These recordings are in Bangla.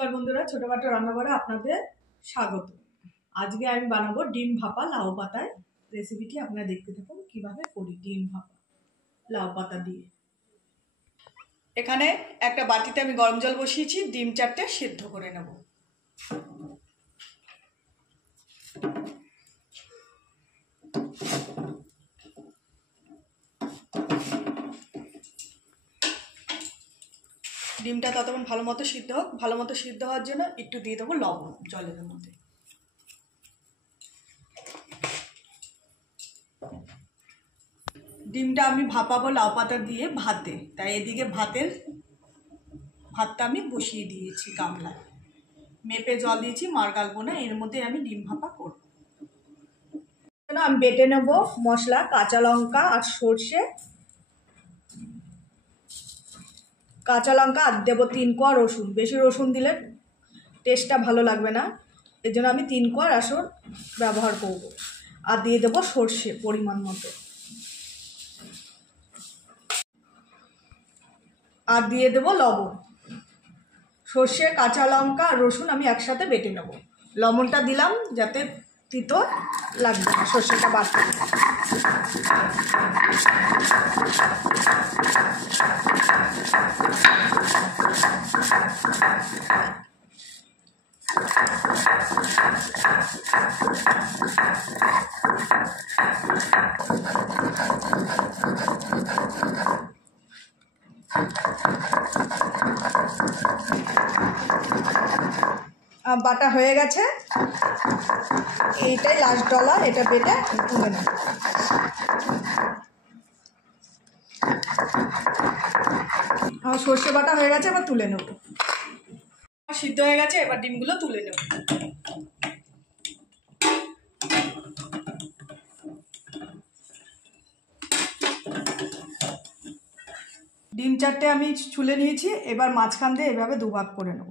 নমস্কার বন্ধুরা, ছোটখাটো রান্নাঘরে আপনাদের স্বাগত। আজকে আমি বানাবো ডিম ভাপা লাউ পাতায়। রেসিপিটি আপনারা দেখতে থাকুন কিভাবে করি ডিম ভাপা লাউ পাতা দিয়ে। এখানে একটা বাটিতে আমি গরম জল বসিয়েছি, ডিম 4টে সেদ্ধ করে নেব। ডিমটা ততক্ষণ ভালো মতো সিদ্ধ হোক। ভালো মতো সিদ্ধ হওয়ার জন্য একটু দিয়ে দেবো লবণ জলের মধ্যে। ডিমটা আমি ভাপাবো লাউ পাতা দিয়ে ভাতে, তাই এদিকে ভাতটা আমি বসিয়ে দিয়েছি গামলায়। মেপে জল দিয়েছি, মার গালবো না, এর মধ্যে আমি ডিম ভাপা করবো। আমি বেটে নেব মশলা, কাঁচা লঙ্কা আর সর্ষে। কাঁচা লঙ্কা আর দেবো 3 কোয়া রসুন। বেশি রসুন দিলে টেস্টটা ভালো লাগবে না, এর জন্য আমি 3 কোয়া রসুন ব্যবহার করব। আর দিয়ে দেবো সর্ষে পরিমাণ মতো, আর দিয়ে দেবো লবণ। সর্ষে, কাঁচা লঙ্কা আর রসুন আমি একসাথে বেটে নেব। লবণটা দিলাম যাতে তিতো লাগবে না সর্ষেটা বাটতে। বাটা হয়ে গেছে, এইটাই লাস্ট ডলা, এটা বেটে তুলে নেব। আমার সর্ষে বাটা হয়ে গেছে, এবার তুলে নেব। সিদ্ধ হয়ে গেছে, এবার ডিমগুলো তুলে নেব। ডিম 4টে আমি ছুলে নিয়েছি, এবার মাঝখান দিয়ে এভাবে দুভাগ করে নেব।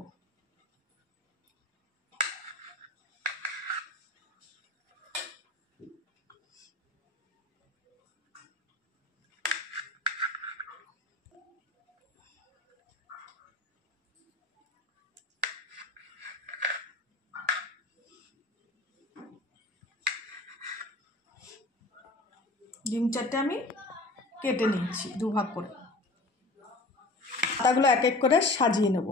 ডিম 4টে আমি কেটে নিচ্ছি দুভাগ করে। পাতাগুলো এক এক করে সাজিয়ে নেব।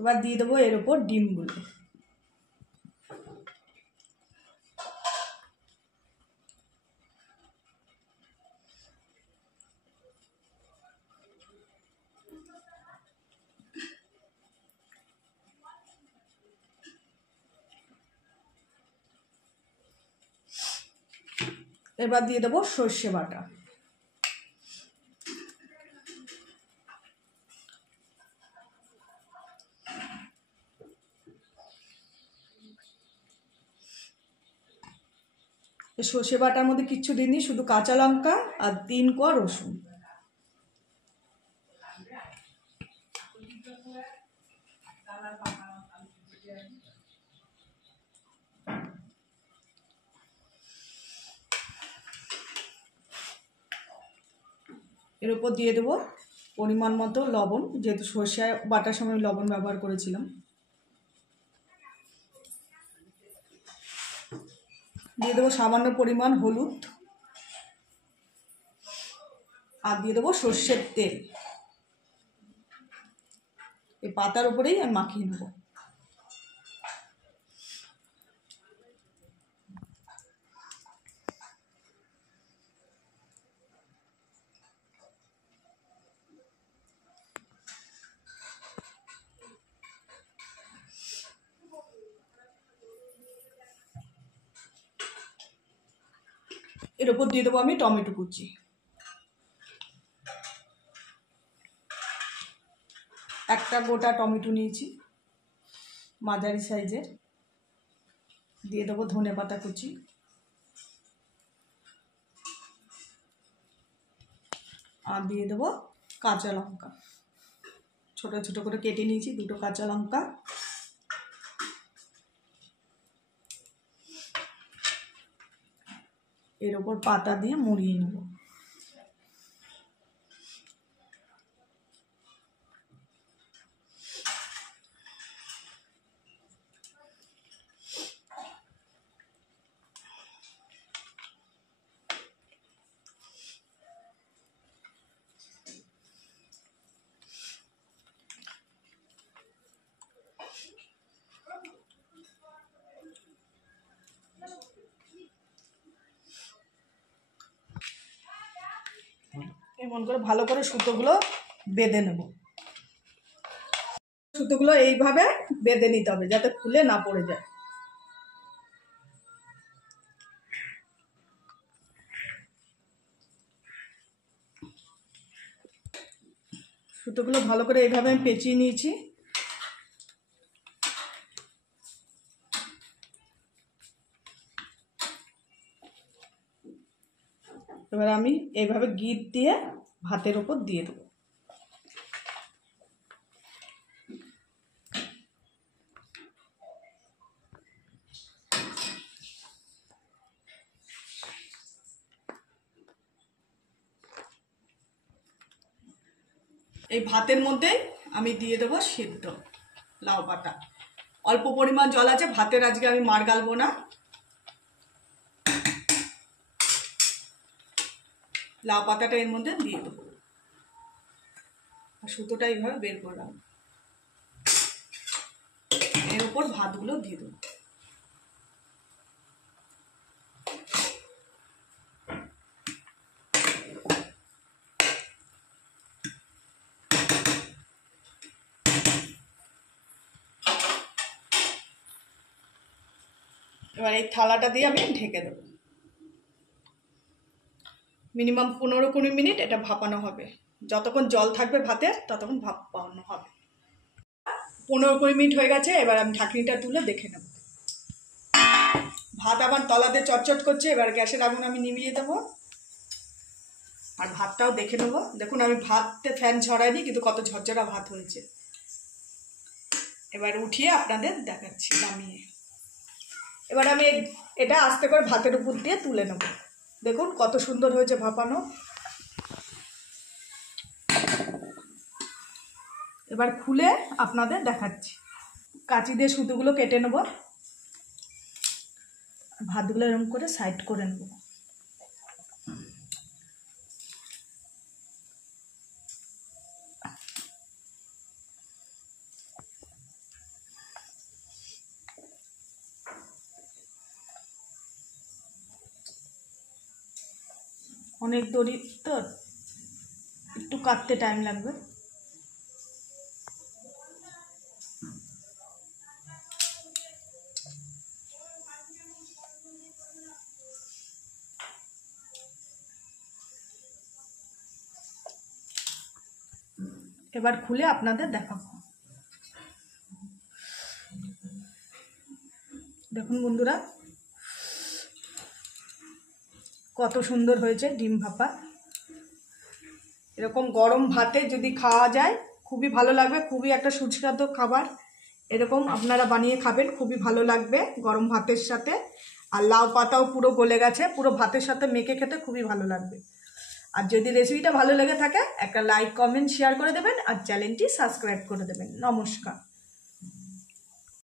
এবার দিয়ে দেবো এর উপর ডিমগুলো। এবার দিয়ে দেবো সর্ষে বাটা। সর্ষে বাটার মধ্যে কিচ্ছু দিইনি, শুধু কাঁচা লঙ্কা আর 3 কোয়া রসুন। এর উপর দিয়ে দেবো পরিমাণ মতো লবণ, যেহেতু সর্ষে বাটার সময় লবণ ব্যবহার করেছিলাম। দিয়ে দেবো সামান্য পরিমাণ হলুদ, আর দিয়ে দেবো সর্ষের তেল। এই পাতার উপরেই আমি মাখিয়ে নেব। এর উপর দিয়ে দেবো আমি টমেটো কুচি। একটা গোটা টমেটো নিয়েছি মাঝারি সাইজের। দিয়ে দেবো ধনেপাতা কুচি। আর দিয়ে দেবো কাঁচা লঙ্কা, ছোটো ছোটো করে কেটে নিয়েছি 2টো কাঁচা লঙ্কা। এর ওপর পাতা দিয়ে মুড়িয়ে নেব। এমন করে ভালো করে সুতোগুলো বেঁধে নেব। সুতোগুলো এইভাবে বেঁধে নিতে হবে যাতে খুলে না পড়ে যায়। সুতোগুলো ভালো করে এইভাবে আমি পেঁচিয়ে নিয়েছি। এবার আমি এইভাবে গিট দিয়ে ভাতের ওপর দিয়ে দেবো। এই ভাতের মধ্যে আমি দিয়ে দেবো সিদ্ধ লাউ পাতা। অল্প পরিমাণ জল আছে, ভাতের আজকে আমি মার গালবো না। লাউ পাতাটা এর মধ্যে দিয়ে দেবো আর সুতোটা এইভাবে বের করলাম। এর উপর ভাতগুলো দিয়ে দেবো। এবার এই থালাটা দিয়ে আমি ঢেকে দেবো। মিনিমাম 15-20 মিনিট এটা ভাপানো হবে। যতক্ষণ জল থাকবে ভাতের ততক্ষণ ভাপানো হবে। 15-20 মিনিট হয়ে গেছে। এবার আমি ঢাকনিটা তুলে দেখে নেব। ভাত আবার তলাতে চটচট করছে। এবার গ্যাসের আগুন আমি নিভিয়ে দেবো আর ভাতটাও দেখে নেব। দেখুন আমি ভাতে ফ্যান ছড়াইনি, কিন্তু কত ঝরঝরা ভাত হয়েছে। এবার উঠিয়ে আপনাদের দেখাচ্ছি নামিয়ে। এবার আমি এটা আস্তে করে ভাতের উপর দিয়ে তুলে নেব। দেখুন কত সুন্দর হয়েছে ভাপানো। এবার খুলে আপনাদের দেখাচ্ছি। কাঁচি দিয়ে সুতোগুলো কেটে নেব। ভাতগুলো এরকম করে সাইড করে নেব। অনেক দড়ি তো একটু কাটতে টাইম লাগবে। এবার খুলে আপনাদের দেখাবো। দেখুন বন্ধুরা কত সুন্দর হয়েছে ডিম ভাপা। এরকম গরম ভাতে যদি খাওয়া যায় খুবই ভালো লাগবে। খুবই একটা সুস্বাদু খাবার। এরকম আপনারা বানিয়ে খাবেন, খুবই ভালো লাগবে গরম ভাতের সাথে। আর লাউ পাতাও পুরো গলে গেছে, পুরো ভাতের সাথে মেখে খেতে খুবই ভালো লাগবে। আর যদি রেসিপিটা ভালো লেগে থাকে একটা লাইক, কমেন্ট, শেয়ার করে দেবেন আর চ্যানেলটি সাবস্ক্রাইব করে দেবেন। নমস্কার।